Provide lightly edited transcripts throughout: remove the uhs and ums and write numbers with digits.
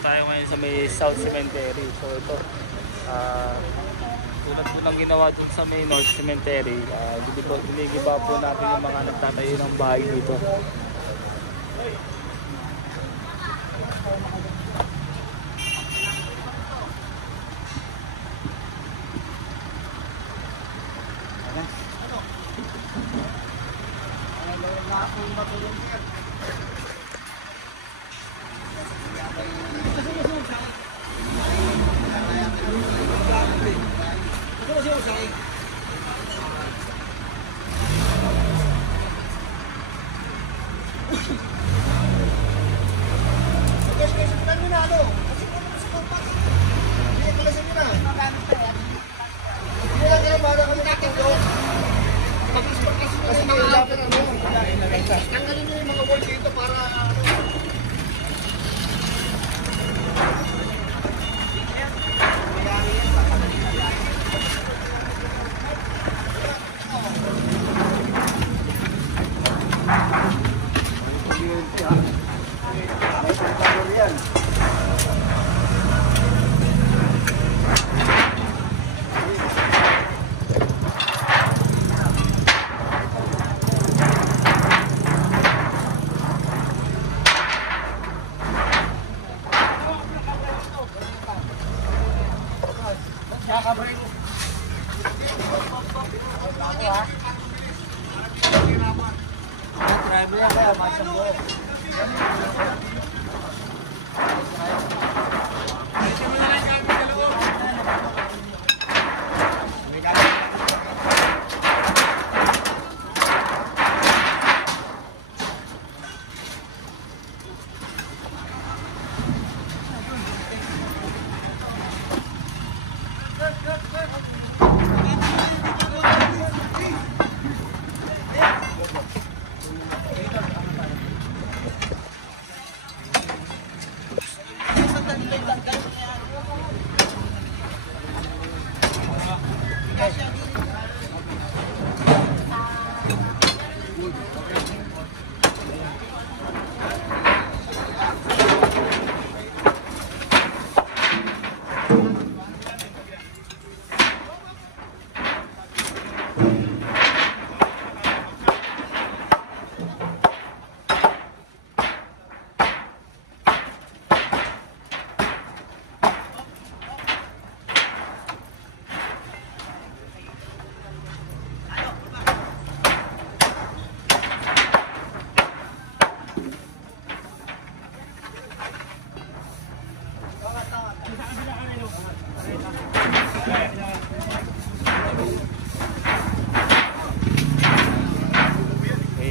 Tayo ngayon sa may South Cemetery. So ito, tulad po ng ginawa dun sa may North Cemetery, dinigiba po natin yung mga nagtatayo ng bahay dito. Tanggalin nyo yung mga wall dito para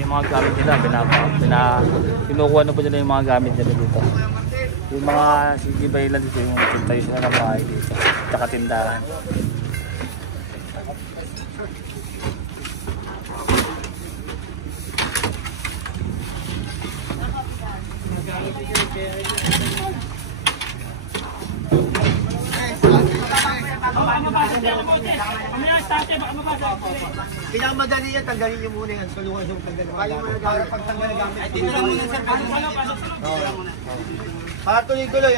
mga gamit nila, kinukuha na po nila yung mga gamit nila dito. Yung mga sigibay lang dito, yung tayo sila ng bahay dito, tsaka tindahan. Pinakamadali yan, tanggalin nyo muna yan. Tulungan yung tanggalin. Kaya mo na para pagtanggal na gamit. Ay, dito lang muna sir. Para tuloy-tuloy.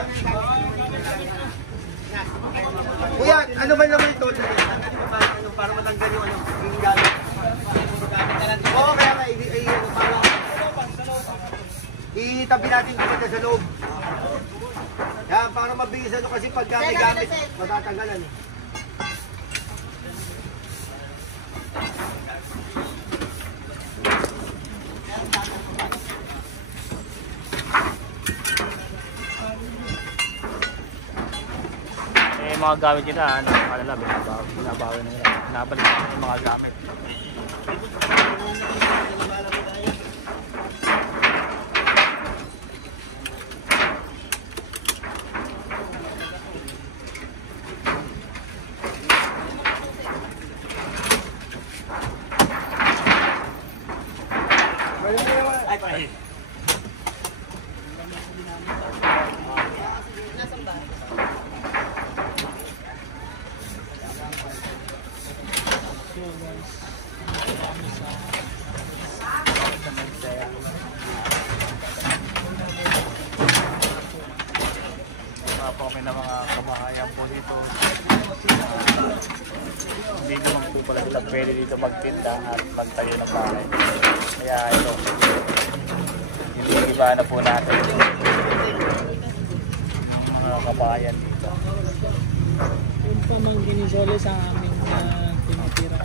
Kuya, ano ba naman ito? Para matanggal yung gamit. Oo, kaya nga, itabi natin dito sa loob. Yan, para mabilis ano kasi pagka may gamit, matatanggalan eh. Mga gamit nila, nila, binabawi na nila, pinabalik na yung mga gamit. Guys. kami ng mga kabahayan po dito. Hindi naman po pala sila pwede dito magtinda at magtayo ng bahay. Kaya ito, hindi na po natin mga kabahayan dito. Yung pamangkin ni Sole sa aming tinitira.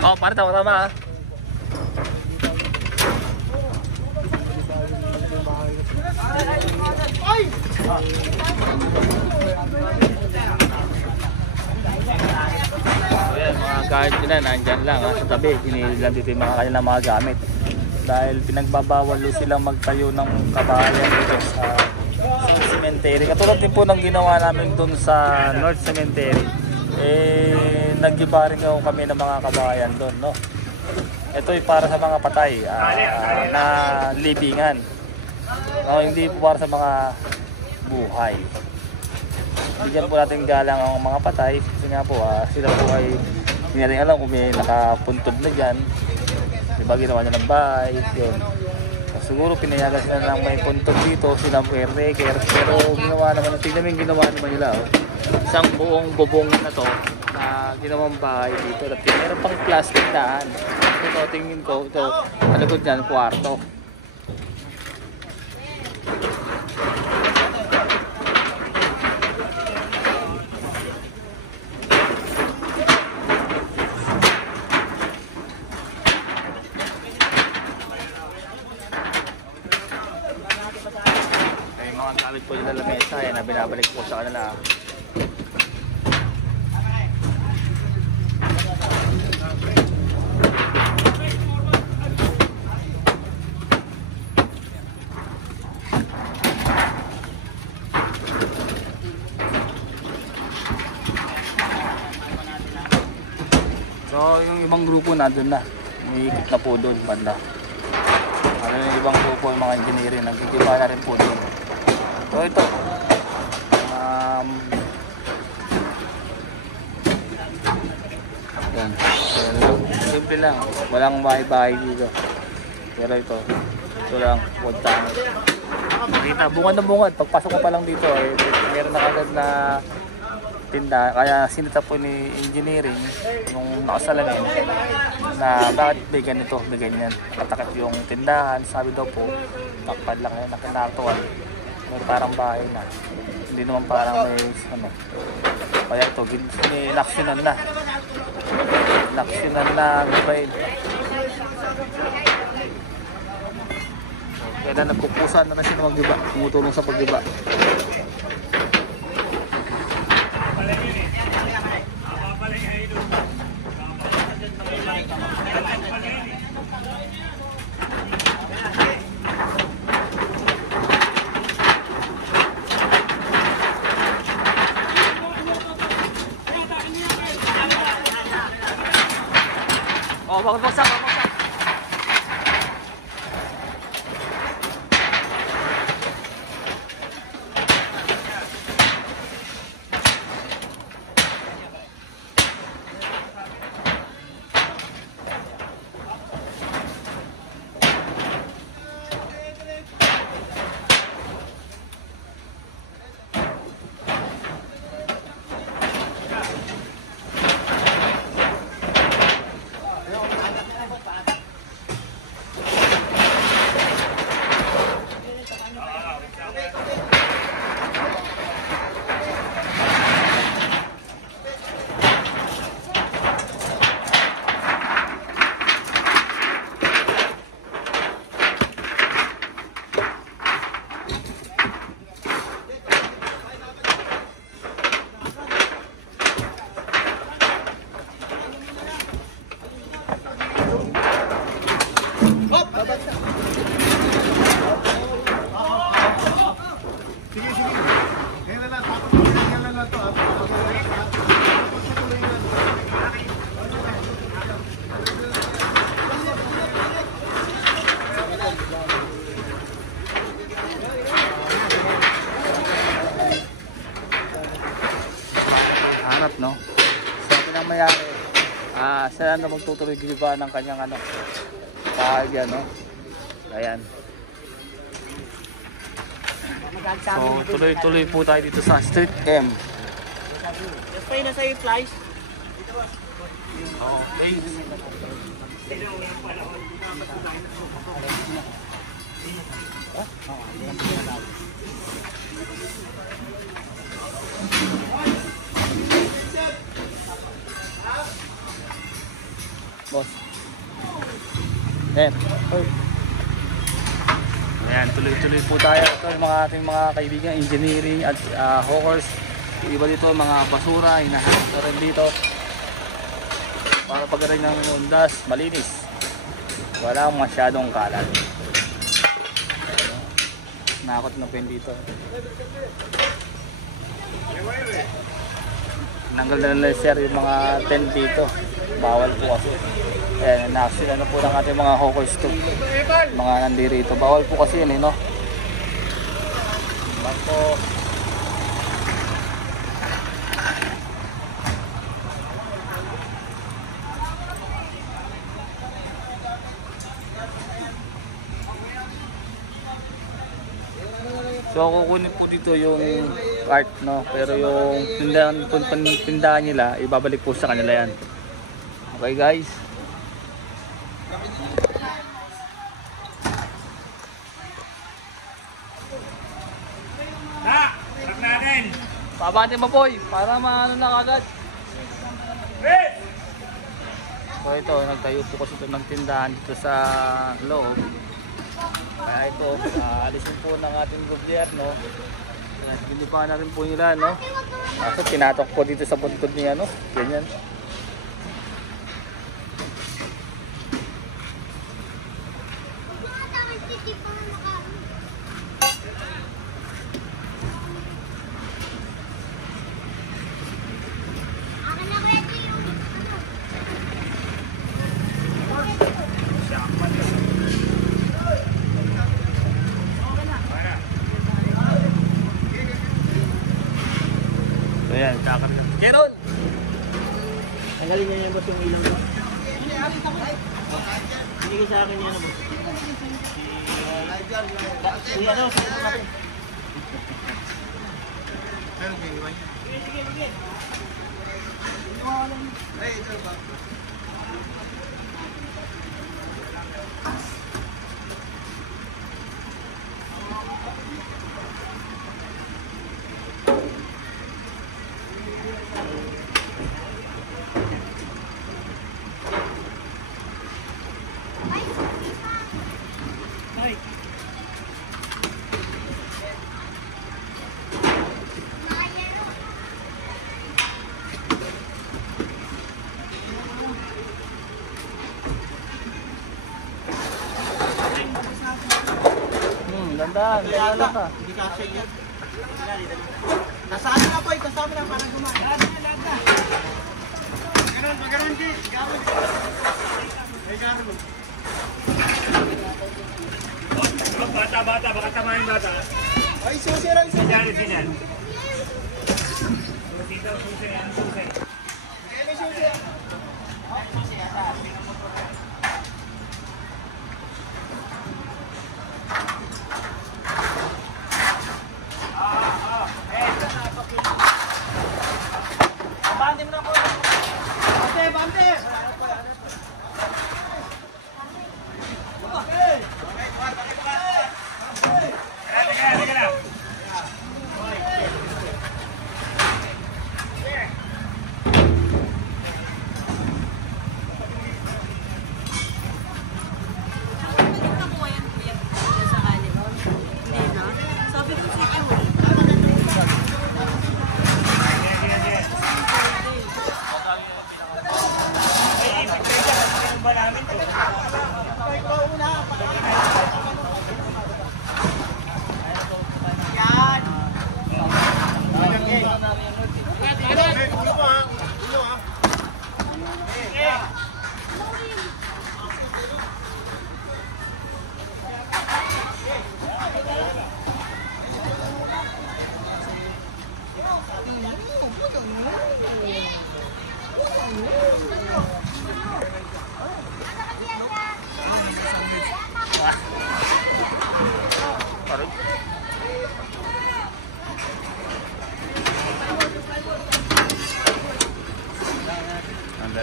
Oh, para tama-tama ah. Ayan, mga kahit nila nandyan lang sa tabi, hinihilang dito yung mga kanilang mga gamit dahil pinagbabawal silang magtayo ng kabahayan dito sa cemetery. Katulad din po ng ginawa namin dun sa North Cemetery, nag-iba rin kami ng mga kabahayan dun, no? Ito ay para sa mga patay na libingan, no? Hindi po para sa mga buhay. Bigyan po natin galang ang mga patay kasi nga po sila po ay hindi natin alam kung may nakapuntod na dyan, diba ginawa nyo ng bahay yun. So, siguro pinayagan sila ng may puntod dito, silang caretaker, pero ginawa naman, tignan mo yung ginawa naman nila isang buong bubong na to na ginawang bahay dito at meron pang plastic daan. Ito tingin ko, ito malikod dyan, kwarto. Gamit po nila lamesa na binabalik po sa kanila. So yung ibang grupo nandun na, umiikot na po doon banda. Ano yung ibang grupo, yung mga engineering, nagkikiba na rin po doon. So ito yan. Simple lang, walang bahay-bahay dito, pero ito lang, puntahan nakita, bungad na bungad, pagpasok ko pa lang dito meron na kagad na tinda, kaya sinita po ni engineering nung nakasalamin na bakit may ganito, may ganyan, nakatakip yung tindahan, sabi daw po takpad lang yun, nakinatuan may parang bahay na, hindi naman parang may ano, kaya ito inaksyonan na gabayin. Kaya nagpupusan na sila mag-iba, tumutulong sa pag-iba. Oh, bakit bagsak? No? Sabi ng mayari, Sila na magtutuloy giba ng kanyang ano, pahagyan, no? Ayan. So, tuloy-tuloy po tayo dito sa Street M. Just pay na sa'yo flies. Okay. Boss. Ayan, tuloy-tuloy po tayo. Ito yung mga ating mga kaibigan, engineering at hawkers. Iba dito, mga basura, hinahanap rin dito. Para pag-aray ng undas, malinis. Walang masyadong kalat. Nakakot na pen dito. Nanggal na nila sir yung mga tent dito. Bawal po kasi. Ayan, na-actually ano po ng ating mga hawkers to. Mga nandirito. Bawal po kasi yun, no? Bako. So kukunin po dito yung cart, no? Pero yung tindahan nila, ibabalik po sa kanila yan. Okay guys. Sarap natin! Pabante mo boy, para maano na agad. So ito, nagtayo po kasi ito ng tindahan dito sa loob. Kaya ito, alisin po ng ating gobyerno. Ginipa na rin po nila, no? Kaso tinatok po dito sa buntod niya, no? Ganyan. So yan, kakarga. Kiron! Tanggalin niya yan boss yung ilang ko. Hindi ko sa akin yan boss. Kuya ano, sa'yo natin. Sige. Ay, ito ba? Dandan, lalo ka. Hindi kasi yan. Nasaan na po, kasama na parang gumawa. Lahat na. Maganon, di. Gawin. Bata, baka tamahin bata. Ay, susira. Sinyan. Susira. Bante mo na po. Bante. Teka lang.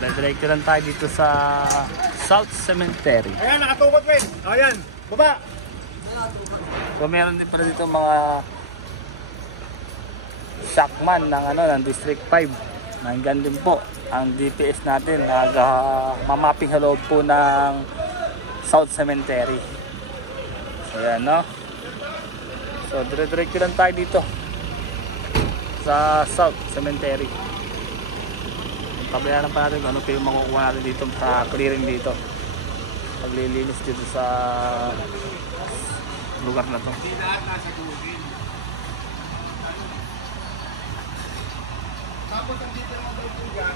Dire-diretso lang tayo dito sa South Cemetery. Ayan, nakatukot, Wes. Ayan, baba. So meron din pala dito mga shockman ng ng District 5. Nandyan din po ang DPS natin, mamapping sa loob po ng South Cemetery. So yan, no? So dire-diretso lang tayo dito sa South Cemetery. Pabayaran pa natin kung ano pa yung makukuha natin dito sa clearing dito, paglilinis dito sa lugar na to. Tapos ang dito